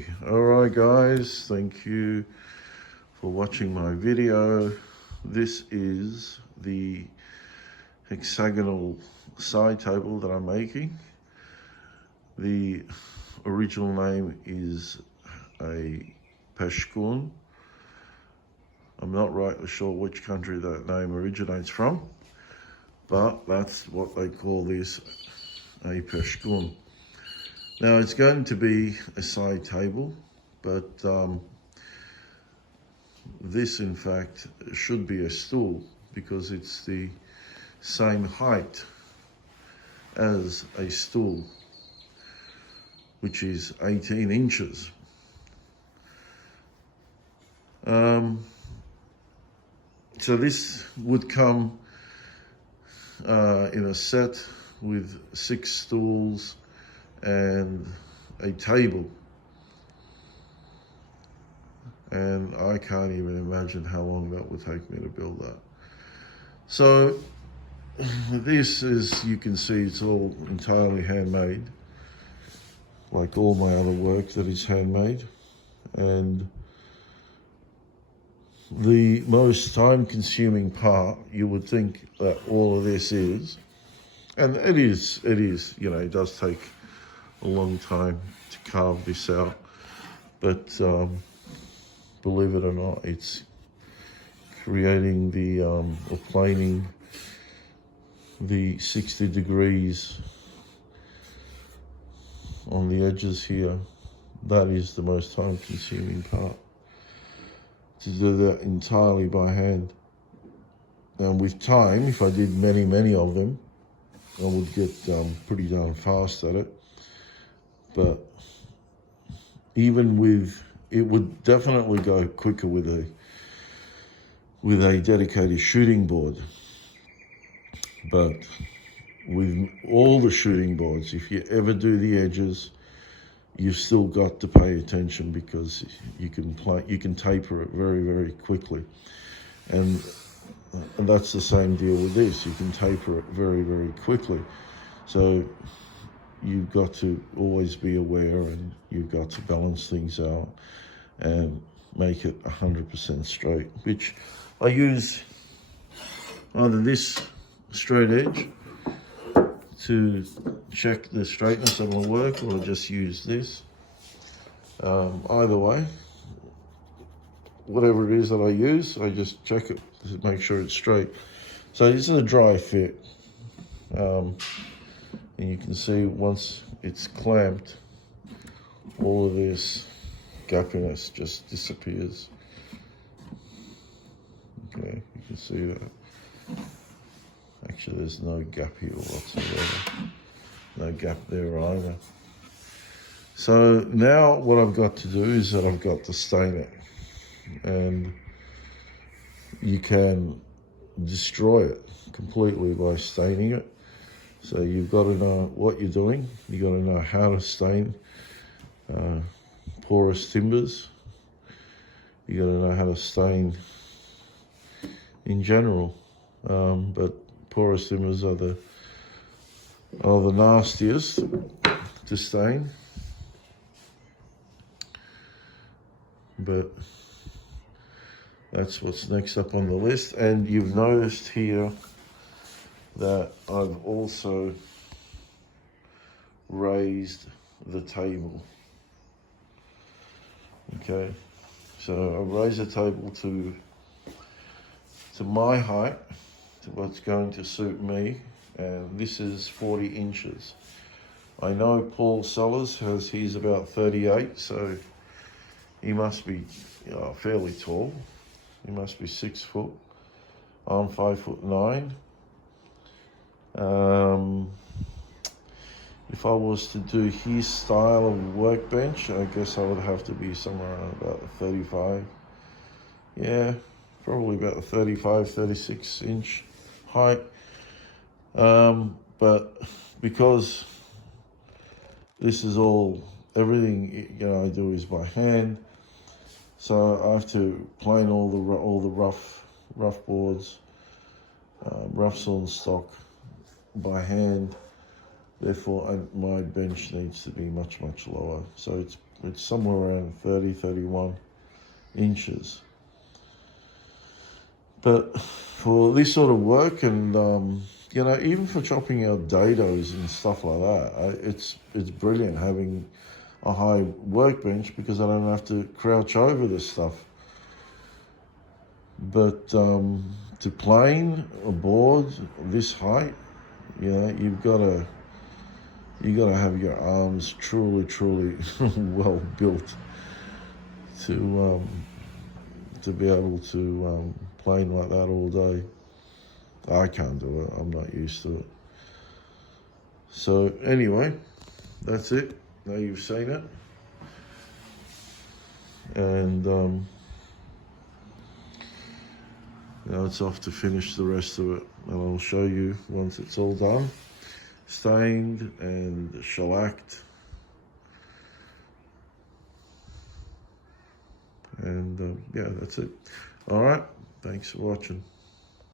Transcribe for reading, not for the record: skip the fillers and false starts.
Okay, alright guys, thank you for watching my video. This is the hexagonal side table that I'm making. The original name is a peshkun. I'm not right sure which country that name originates from, but that's what they call this, a peshkun. Now it's going to be a side table, but this in fact should be a stool because it's the same height as a stool, which is 18 inches. So this would come in a set with 6 stools and a table, and I can't even imagine how long that would take me to build that. So this, as you can see, it's all entirely handmade, like all my other work that is handmade. And the most time-consuming part, you would think that all of this is, and it is, you know, it does take a long time to carve this out, but believe it or not, it's creating the or planing the 60 degrees on the edges here. That is the most time consuming part, to do that entirely by hand. And with time, if I did many of them, I would get pretty darn fast at it. But even with, it would definitely go quicker with a dedicated shooting board. But with all the shooting boards, if you ever do the edges, you've still got to pay attention, because you can taper it very quickly. And that's the same deal with this. You can taper it very quickly. So you've got to always be aware, and you've got to balance things out and make it 100% straight, which I use either this straight edge to check the straightness of my work, or just use this. Either way, whatever it is that I use, I just check it to make sure it's straight. So this is a dry fit. And you can see once it's clamped, all of this gappiness just disappears. Okay, you can see that. Actually, there's no gap here whatsoever. No gap there either. So now what I've got to do is that I've got to stain it. And you can destroy it completely by staining it. So you've got to know what you're doing. You've got to know how to stain porous timbers. You've got to know how to stain in general. But porous timbers are the nastiest to stain. But that's what's next up on the list. And you've noticed here that I've also raised the table. Okay, so I've raised the table to my height, to what's going to suit me, and this is 40 inches. I know Paul Sellers has his about 38, so he must be fairly tall. He must be 6 foot. I'm 5'9". If I was to do his style of workbench, I guess I would have to be somewhere around about 35. Yeah, probably about a 35, 36 inch height. But because this is everything I do is by hand, so I have to plane all the rough boards, rough sawn stock by hand. Therefore, my bench needs to be much lower. So it's It's somewhere around 30, 31 inches. But for this sort of work, and you know, even for chopping out dados and stuff like that, it's brilliant having a high workbench, because I don't have to crouch over this stuff. But to plane a board this height, you know, you gotta have your arms truly well built to be able to plane like that all day. I can't do it. I'm not used to it. So anyway, that's it. Now you've seen it, and now it's off to finish the rest of it, and I'll show you once it's all done, stained and shellacked. And yeah, that's it. All right, thanks for watching.